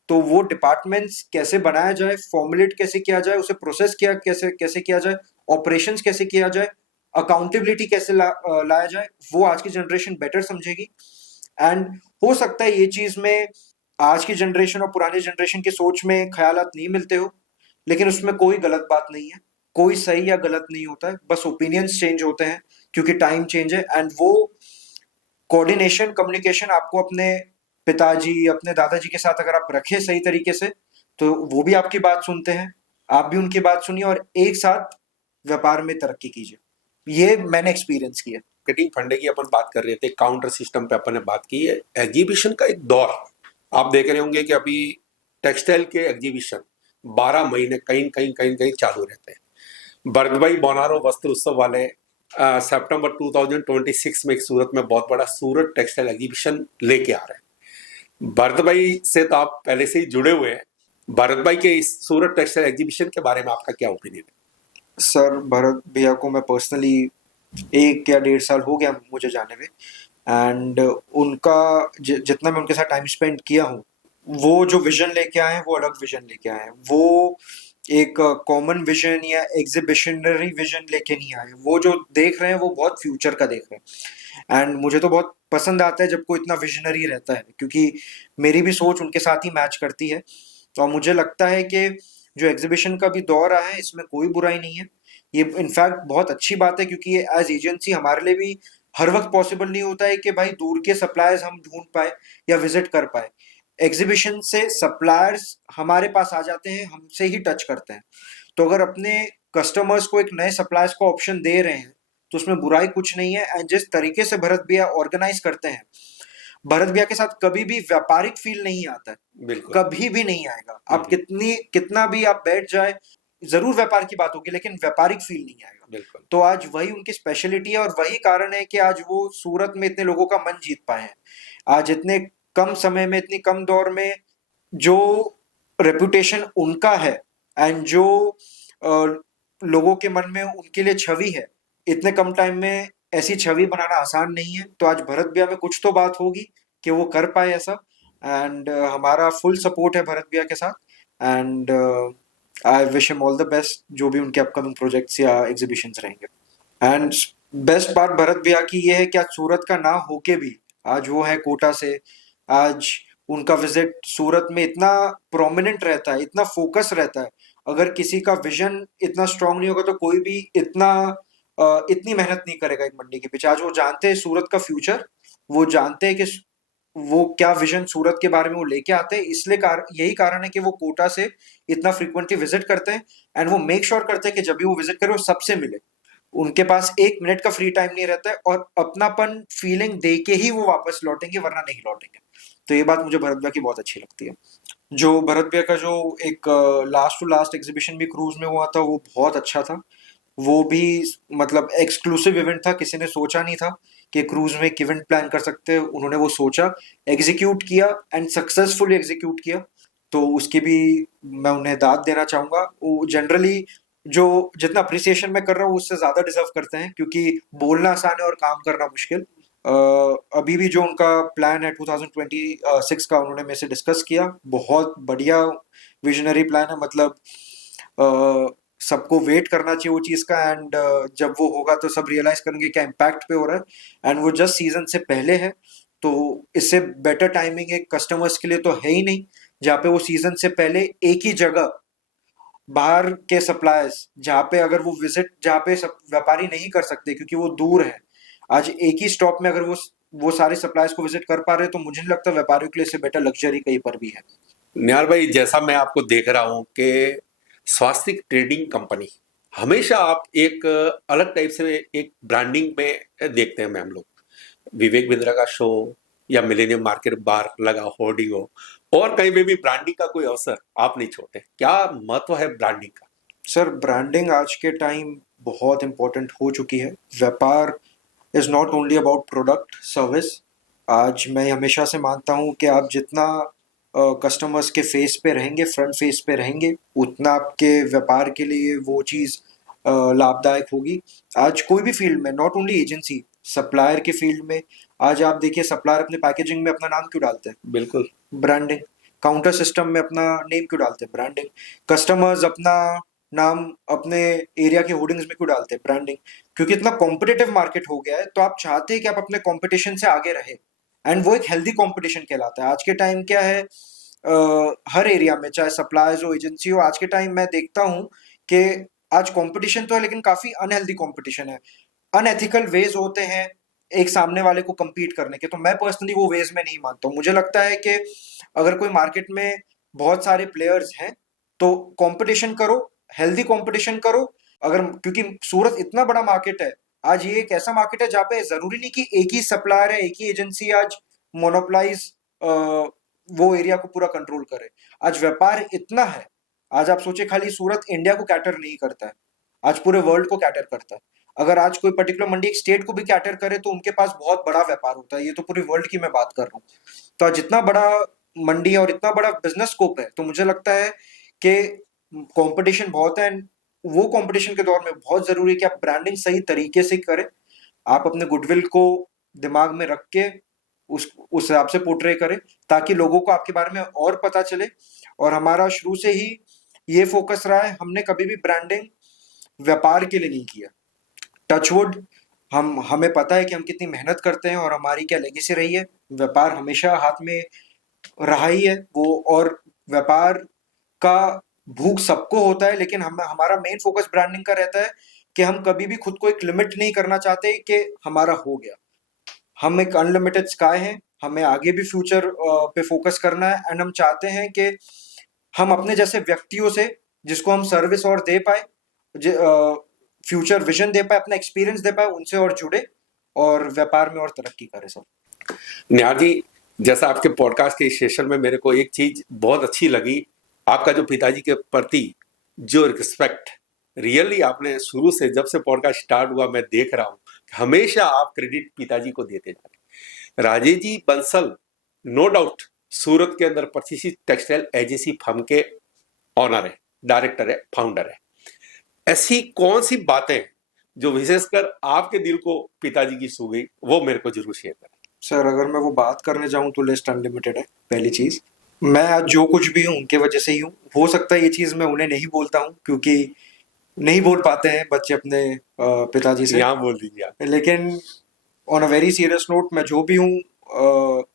तो वो डिपार्टमेंट्स कैसे बनाया जाए, फॉर्मुलेट कैसे किया जाए, उसे प्रोसेस किया कैसे कैसे किया जाए, ऑपरेशंस कैसे किया जाए, अकाउंटेबिलिटी कैसे लाया जाए, वो आज की जनरेशन बेटर समझेगी। एंड हो सकता है ये चीज में आज की जनरेशन और पुरानी जनरेशन की सोच में ख्यालात नहीं मिलते हो, लेकिन उसमें कोई गलत बात नहीं है, कोई सही या गलत नहीं होता है, बस ओपिनियंस चेंज होते हैं क्योंकि टाइम चेंज है। एंड वो कोऑर्डिनेशन, कम्युनिकेशन आपको अपने पिताजी, अपने दादाजी के साथ अगर आप रखे सही तरीके से, तो वो भी आपकी बात सुनते हैं, आप भी उनकी बात सुनिए और एक साथ व्यापार में तरक्की कीजिए। ये मैंने एक्सपीरियंस किया। मार्केटिंग फंडे की अपन बात कर रहे थे, काउंटर सिस्टम पे अपन ने बात की है। एग्जीबिशन का एक दौर आप देख रहे होंगे कि अभी टेक्सटाइल के एग्जीबिशन 12 महीने कहीं कहीं कहीं कहीं चालू रहते हैं। बरदवाई बोनारो वस्त्र उत्सव वाले सितंबर 2026 में एक सूरत में बहुत बड़ा सूरत टेक्सटाइल एग्जीबिशन लेके आ रहे हैं। भरत भाई से तो आप पहले से ही जुड़े हुए हैं। भरत भाई के इस सूरत टेक्सटाइल एग्जीबिशन के बारे में आपका क्या ओपिनियन है? सर, भरत भैया को मैं पर्सनली 1 या 1.5 साल हो गया मुझे जाने में। एंड उनका जितना मैं उनके साथ टाइम स्पेंड किया हूँ, वो जो विजन लेके आए हैं वो अलग विजन लेके आए हैं। वो एक कॉमन विजन या एग्जिबिशनरी विजन लेके नहीं आए। वो जो देख रहे हैं वो बहुत फ्यूचर का देख रहे हैं। एंड मुझे तो बहुत पसंद आता है जब कोई इतना विजनरी रहता है, क्योंकि मेरी भी सोच उनके साथ ही मैच करती है। तो मुझे लगता है कि जो एग्जीबिशन का भी दौर आया है इसमें कोई बुराई नहीं है। ये इनफैक्ट बहुत अच्छी बात है, क्योंकि ये एज एजेंसी हमारे लिए भी हर वक्त पॉसिबल नहीं होता है कि भाई दूर के सप्लायर्स हम ढूंढ पाए या विजिट कर पाए। एग्जीबिशन से सप्लायर्स हमारे पास आ जाते हैं, हमसे ही टच करते हैं। तो अगर अपने कस्टमर्स को एक नए सप्लायर्स को ऑप्शन दे रहे हैं तो उसमें बुराई कुछ नहीं है। एंड जिस तरीके से भरत भैया ऑर्गेनाइज करते हैं, भरत भैया के साथ कभी भी व्यापारिक फील नहीं आता है, बिल्कुल कभी भी नहीं आएगा। आप कितना भी आप बैठ जाए, जरूर व्यापार की बात होगी लेकिन व्यापारिक फील नहीं आएगा। बिल्कुल। तो आज वही उनकी स्पेशलिटी है और वही कारण है कि आज वो सूरत में इतने लोगों का मन जीत पाए हैं। आज इतने कम समय में, इतनी कम दौर में जो रेपुटेशन उनका है एंड जो लोगों के मन में उनके लिए छवि है, इतने कम टाइम में ऐसी छवि बनाना आसान नहीं है। तो आज भरत भैया में कुछ तो बात होगी कि वो कर पाए ऐसा। एंड हमारा फुल सपोर्ट है भरत भैया के साथ। And I wish him all the best, जो भी उनके अपकमिंग प्रोजेक्ट्स या एग्जीबिशंस रहेंगे। एंड बेस्ट पार्ट भरत भैया की ये है कि आज सूरत का ना होके भी आज वो है कोटा से, आज उनका विजिट सूरत में इतना प्रोमिनेंट रहता है, इतना फोकस रहता है। अगर किसी का विजन इतना स्ट्रांग नहीं होगा तो कोई भी इतना इतनी मेहनत नहीं करेगा एक मंडी के पीछे। आज वो जानते हैं सूरत का फ्यूचर, वो जानते हैं कि वो क्या विजन सूरत के बारे में वो लेके आते हैं, इसलिए यही कारण है कि वो कोटा से इतना फ्रिक्वेंटली विजिट करते हैं एंड वो मेक श्योर करते हैं कि जब भी वो विजिट करे वो सबसे मिले। उनके पास 1 मिनट का फ्री टाइम नहीं रहता है और अपनापन फीलिंग दे के ही वो वापस लौटेंगे, वरना नहीं लौटेंगे। तो ये बात मुझे भरत भैया की बहुत अच्छी लगती है। जो भरत भैया का जो एक लास्ट टू लास्ट एग्जीबिशन भी क्रूज में हुआ था वो बहुत अच्छा था। वो भी मतलब एक्सक्लूसिव इवेंट था, किसी ने सोचा नहीं था कि क्रूज में एक इवेंट प्लान कर सकते हैं। उन्होंने वो सोचा, एग्जीक्यूट किया एंड सक्सेसफुली एग्जीक्यूट किया। तो उसकी भी मैं उन्हें दाद देना चाहूंगा। वो जनरली जो जितना अप्रिसिएशन मैं कर रहा हूँ उससे ज्यादा डिजर्व करते हैं, क्योंकि बोलना आसान है और काम करना मुश्किल। अभी भी जो उनका प्लान है 2026 का उन्होंने मेरे से डिस्कस किया, बहुत बढ़िया विजनरी प्लान है। मतलब सबको वेट करना चाहिए वो चीज का एंड जब वो होगा तो सब रियलाइज करेंगे क्या इम्पैक्ट पे हो रहा है। एंड वो जस्ट सीजन से पहले है, तो इससे बेटर टाइमिंग एक कस्टमर्स के लिए तो है ही नहीं, जहाँ पे वो सीजन से पहले एक ही जगह बाहर के सप्लायर्स, जहाँ पे अगर वो विजिट, जहाँ पे व्यापारी नहीं कर सकते क्योंकि वो दूर है, आज एक ही स्टॉप में अगर वो सारे सप्लायर्स को विजिट कर पा रहे हैं, तो मुझे नहीं लगता व्यापारियों के लिए इससे बेटर लग्जरी कहीं पर भी है। निहार भाई, जैसा मैं आपको देख रहा हूं कि स्वास्तिक ट्रेडिंग कंपनी हमेशा आप एक अलग टाइप से एक ब्रांडिंग में देखते हैं। हम लोग विवेक बिंद्रा का शो या मिलेनियम मार्केट बार लगा होर्डिंग हो और कहीं पे भी ब्रांडिंग का कोई अवसर आप नहीं छोड़ते। क्या महत्व है ब्रांडिंग का? सर, ब्रांडिंग आज के टाइम बहुत इंपॉर्टेंट हो चुकी है। व्यापार is not only about product service. आज मैं हमेशा से मानता हूँ कि आप जितना कस्टमर्स के फेस पे रहेंगे, फ्रंट फेस पे रहेंगे, उतना आपके व्यापार के लिए वो चीज़ लाभदायक होगी। आज कोई भी फील्ड में, नॉट ओनली एजेंसी, सप्लायर के फील्ड में, आज आप देखिए सप्लायर अपने पैकेजिंग में अपना नाम क्यों डालते हैं? बिल्कुल, ब्रांडिंग। काउंटर सिस्टम में अपना नेम क्यों डालते हैं? ब्रांडिंग। कस्टमर्स अपना नाम अपने एरिया के होर्डिंग्स में क्यों डालते हैं? ब्रांडिंग। क्योंकि इतना कॉम्पिटिटिव मार्केट हो गया है, तो आप चाहते हैं कि आप अपने कॉम्पिटिशन से आगे रहे, एंड वो एक हेल्दी कॉम्पिटिशन कहलाता है। आज के टाइम क्या है, हर एरिया में, चाहे सप्लायर्स हो, एजेंसी हो, आज के टाइम मैं देखता हूँ कि आज कंपटीशन तो है लेकिन काफी अनहेल्दी कंपटीशन है। अनएथिकल वेज होते हैं एक सामने वाले को compete करने के, तो मैं पर्सनली वो वेज में नहीं मानता हूँ। मुझे लगता है कि अगर कोई मार्केट में बहुत सारे प्लेयर्स हैं तो कंपटीशन करो, हेल्दी कंपटीशन करो। अगर, क्योंकि सूरत इतना बड़ा मार्केट है, आज ये एक ऐसा मार्केट है जहाँ पे जरूरी नहीं कि एक ही सप्लायर है, एक ही एजेंसी आज मोनोपलाइज वो एरिया को पूरा कंट्रोल करे। आज व्यापार इतना है, आज आप सोचे खाली सूरत इंडिया को कैटर नहीं करता है, आज पूरे वर्ल्ड को कैटर करता है। अगर आज कोई पर्टिकुलर मंडी एक स्टेट को भी कैटर करे तो उनके पास बहुत बड़ा व्यापार होता है। ये तो पूरी वर्ल्ड की मैं बात कर रहा हूँ। तो आज जितना बड़ा मंडी है और इतना बड़ा बिजनेस स्कोप है, तो मुझे लगता है कि कंपटीशन बहुत है। वो कंपटीशन के दौर में बहुत जरूरी है कि आप ब्रांडिंग सही तरीके से करें, आप अपने गुडविल को दिमाग में रख के उस हिसाब से पोर्ट्रे करें, ताकि लोगों को आपके बारे में और पता चले। और हमारा शुरू से ही ये फोकस रहा है, हमने कभी भी ब्रांडिंग व्यापार के लिए नहीं किया। टचवुड, हमें पता है कि हम कितनी मेहनत करते हैं और हमारी क्या लेगेसी रही है। व्यापार हमेशा हाथ में रहा ही है वो, और व्यापार का भूख सबको होता है, लेकिन हमारा मेन फोकस ब्रांडिंग का रहता है कि हम कभी भी खुद को एक लिमिट नहीं करना चाहते कि हमारा हो गया। हम एक अनलिमिटेड स्काई हैं, हमें आगे भी फ्यूचर पे फोकस करना है, एंड हम चाहते हैं कि हम अपने जैसे व्यक्तियों से, जिसको हम सर्विस और दे पाए, फ्यूचर विजन दे पाए, अपना एक्सपीरियंस दे पाए, उनसे और जुड़े और व्यापार में और तरक्की करें सब। निहार जी, जैसा आपके पॉडकास्ट के सेशन में मेरे को एक चीज बहुत अच्छी लगी, आपका जो पिताजी के प्रति जो रिस्पेक्ट, रियली आपने शुरू से जब से पॉडकास्ट स्टार्ट हुआ मैं देख रहा हूँ, हमेशा आप क्रेडिट पिताजी को देते जा रहे। राजेश जी बंसल नो डाउट सूरत के अंदर प्रतिष्ठित टेक्सटाइल एजेंसी फर्म के ऑनर है, डायरेक्टर है, फाउंडर है। ऐसी कौन सी बातें जो विशेषकर आपके दिल को पिताजी की छू गई, वो मेरे को जरूर शेयर करें। सर, अगर मैं वो बात करने जाऊं तो लिस्ट अनलिमिटेड है। पहली चीज, मैं आज जो कुछ भी हूँ उनके वजह से ही हूँ। हो सकता है ये चीज मैं उन्हें नहीं बोलता हूँ, क्योंकि नहीं बोल पाते हैं बच्चे अपने पिताजी से, यहाँ बोल दीजिए आप। लेकिन on a very serious note, मैं जो भी हूँ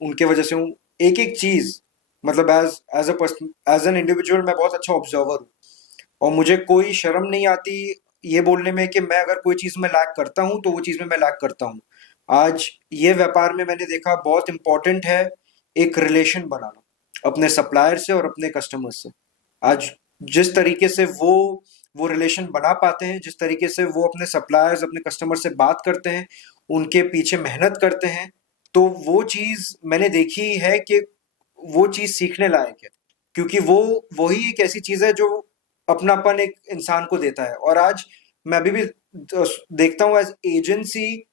उनके वजह से हूँ। एक एक चीज, मतलब एज एन इंडिविजुअल मैं बहुत अच्छा ऑब्जर्वर हूँ, और मुझे कोई शर्म नहीं आती ये बोलने में कि मैं अगर कोई चीज में लैक करता हूँ तो वो चीज में मैं लैक करता हूँ। आज ये व्यापार में मैंने देखा बहुत इंपॉर्टेंट है एक रिलेशन बनाना अपने सप्लायर से और अपने कस्टमर से। आज जिस तरीके से वो रिलेशन बना पाते हैं, जिस तरीके से वो अपने सप्लायर्स अपने कस्टमर से बात करते हैं, उनके पीछे मेहनत करते हैं, तो वो चीज मैंने देखी है कि वो चीज सीखने लायक है, क्योंकि वो वही एक ऐसी चीज है जो अपनापन एक इंसान को देता है। और आज मैं अभी भी देखता हूँ एज एजेंसी,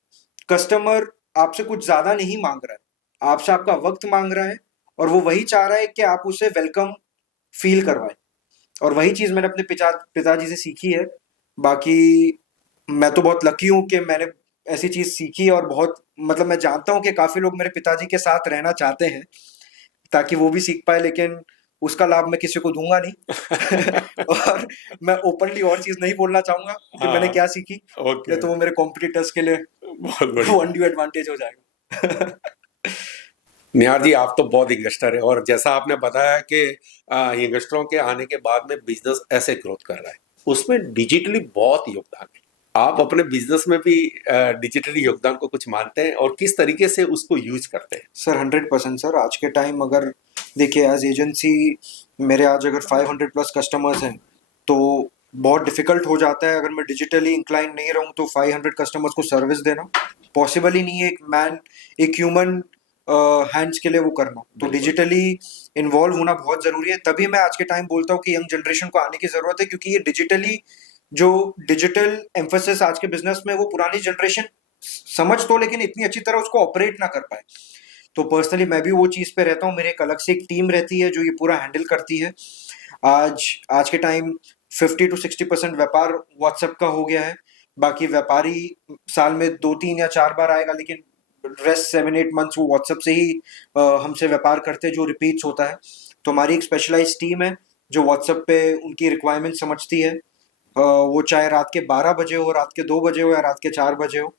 कस्टमर आपसे कुछ ज्यादा नहीं मांग रहा है, आपसे आपका वक्त मांग रहा है, और वो वही चाह रहा है कि आप उसे वेलकम फील करवाएं। और वही चीज मैंने अपने पिताजी से सीखी है। बाकी मैं तो बहुत लकी हूँ कि मैंने ऐसी चीज सीखी, और बहुत मतलब मैं जानता हूँ कि काफी लोग मेरे पिताजी के साथ रहना चाहते हैं ताकि वो भी सीख पाए, लेकिन उसका लाभ मैं किसी को दूंगा नहीं। और मैं ओपनली और चीज नहीं बोलना चाहूंगा कि मैंने हाँ, क्या सीखी, ओके, नहीं तो वो मेरे कॉम्पिटिटर्स के लिए बहुत वो बढ़िया। अनड्यू एडवांटेज हो जाएगा। निहार जी, आप तो बहुत यंगस्टर है और जैसा आपने बताया कि यंगस्टरों के आने के बाद में बिजनेस ऐसे ग्रोथ कर रहा है, उसमें डिजिटली बहुत योगदान है। आप अपने बिजनेस में भी डिजिटली योगदान को कुछ मानते हैं और किस तरीके से उसको यूज करते हैं? Sir 100% sir. आज के टाइम अगर देखिए एज एजेंसी मेरे आज अगर 500 प्लस कस्टमर्स हैं तो बहुत डिफिकल्ट हो जाता है अगर मैं डिजिटली इंक्लाइन नहीं रहूं तो 500 कस्टमर्स को सर्विस देना पॉसिबल ही नहीं है। एक ह्यूमन हैंड्स के लिए वो करना, तो बिल्कुल। डिजिटली इन्वॉल्व होना बहुत जरूरी है। तभी मैं आज के टाइम बोलता हूँ कि यंग जनरेशन को आने की जरूरत है, क्योंकि ये जो डिजिटल एम्फोसिस आज के बिजनेस में वो पुरानी जनरेशन समझ तो, लेकिन इतनी अच्छी तरह उसको ऑपरेट ना कर पाए। तो पर्सनली मैं भी वो चीज पे रहता हूँ, मेरे एक अलग से एक टीम रहती है जो ये पूरा हैंडल करती है। आज के टाइम 50 to 60% व्यापार व्हाट्सएप का हो गया है। बाकी व्यापारी साल में 2 3 या 4 बार आएगा, लेकिन रेस्ट 7 8 मंथ्स वो व्हाट्सएप से ही हमसे व्यापार करते हैं जो रिपीट्स होता है। तो हमारी एक स्पेशलाइज टीम है जो व्हाट्सएप पे उनकी रिक्वायरमेंट समझती है। वो चाहे रात के 12 बजे हो, रात के 2 बजे हो, या रात के 4 बजे हो।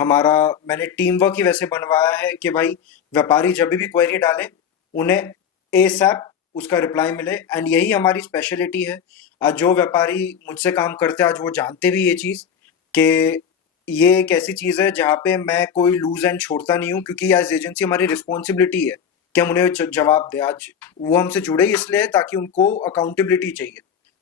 हमारा मैंने टीम वर्क ही वैसे बनवाया है कि भाई व्यापारी जब भी क्वेरी डाले उन्हें एसएप उसका रिप्लाई मिले, एंड यही हमारी स्पेशलिटी है। आज जो व्यापारी मुझसे काम करते हैं आज वो जानते भी ये चीज कि ये एक ऐसी चीज है जहाँ पे मैं कोई लूज एंड छोड़ता नहीं हूँ, क्योंकि एज एजेंसी हमारी रिस्पॉन्सिबिलिटी है कि हम उन्हें जवाब दें। आज वो हमसे जुड़े ही इसलिए है ताकि उनको अकाउंटेबिलिटी चाहिए,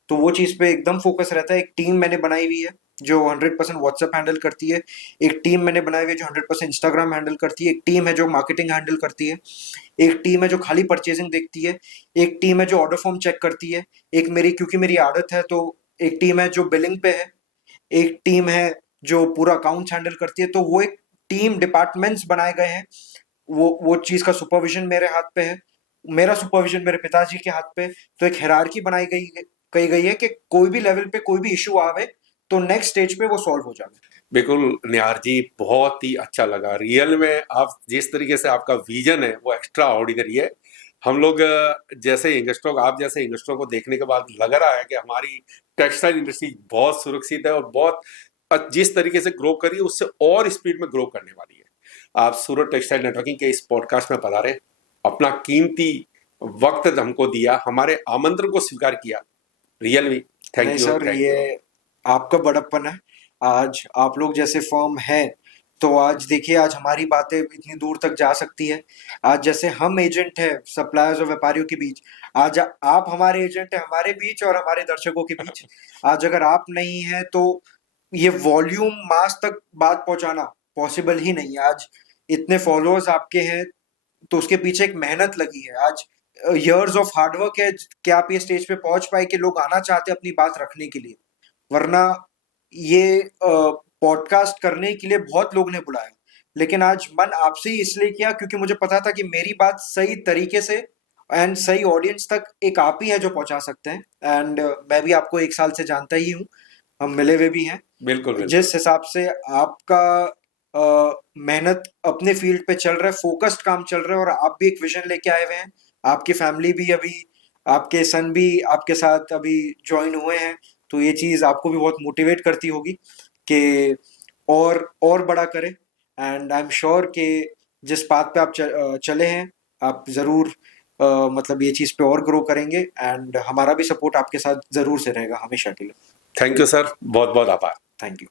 तो वो चीज पे एकदम फोकस रहता है। एक टीम मैंने बनाई हुई है जो 100% व्हाट्सएप हैंडल करती है, एक टीम मैंने बनाई हुई है जो 100% इंस्टाग्राम हैंडल करती है, एक टीम है जो मार्केटिंग हैंडल करती है, एक टीम है जो खाली परचेजिंग देखती है, एक टीम है जो ऑर्डर फॉर्म चेक करती है, एक मेरी क्योंकि मेरी आदत है तो एक टीम है जो बिलिंग पे है, एक टीम है जो पूरा अकाउंट्स हैंडल करती है। तो वो एक टीम डिपार्टमेंट्स बनाए गए हैं। वो चीज का सुपरविजन मेरे हाथ पे है, मेरा सुपरविजन मेरे पिताजी के हाथ पे। तो एक हिरार्की बनाई गई है कि कोई भी लेवल पे कोई भी इशू आवे तो नेक्स्ट स्टेज पे वो सॉल्व हो जाए। बिल्कुल निहार जी, बहुत ही अच्छा लगा। रियल में आप जिस तरीके से आपका विजन है वो एक्स्ट्रा ऑर्डिनरी है। हम लोग जैसे यंगस्टरों आप जैसे यंगस्टरों को देखने के बाद लग रहा है कि हमारी टेक्सटाइल इंडस्ट्री बहुत सुरक्षित है और बहुत जिस तरीके से ग्रो करी है उससे और स्पीड में ग्रो करने वाली है। आप सूरत टेक्सटाइल नेटवर्किंग के इस पॉडकास्ट में पधारे, अपना कीमती वक्त हमको दिया, हमारे आमंत्रण को स्वीकार किया। रियली थैंक नहीं यू। Sir, thank you. ये आपका बड़प्पन है। आज आप लोग जैसे फर्म है तो आज देखिए आज हमारी बातें इतनी दूर तक जा सकती है। आज जैसे हम एजेंट है सप्लायर्स और व्यापारियों के बीच, आज आप हमारे एजेंट है हमारे बीच और हमारे दर्शकों के बीच। आज अगर आप नहीं है तो ये वॉल्यूम मास तक बात पहुंचाना पॉसिबल ही नहीं है। आज इतने फॉलोअर्स आपके हैं तो उसके पीछे एक मेहनत लगी है। आज इयर्स ऑफ हार्डवर्क है कि आप ये स्टेज पे पहुंच पाए कि लोग आना चाहते हैं अपनी बात रखने के लिए। वरना ये पॉडकास्ट करने के लिए बहुत लोग ने बुलाया, लेकिन आज मन आपसे ही इसलिए किया क्योंकि मुझे पता था कि मेरी बात सही तरीके से एंड सही ऑडियंस तक एक आप ही है जो पहुंचा सकते हैं। एंड मैं भी आपको 1 साल से जानता ही हूँ, हम मिले हुए भी हैं। बिल्कुल बिल्कुल। जिस हिसाब से आपका मेहनत अपने फील्ड पे चल रहा है, फोकस्ड काम चल रहा है, और आप भी एक विजन लेके आए हुए हैं। आपकी फैमिली भी अभी, आपके सन भी आपके साथ अभी ज्वाइन हुए हैं, तो ये चीज आपको भी बहुत मोटिवेट करती होगी कि और बड़ा करें। एंड आई एम श्योर कि जिस पाथ पे आप चले हैं आप जरूर मतलब ये चीज पे और ग्रो करेंगे, एंड हमारा भी सपोर्ट आपके साथ जरूर से रहेगा हमेशा के लिए। थैंक यू सर, बहुत बहुत आभार। Thank you.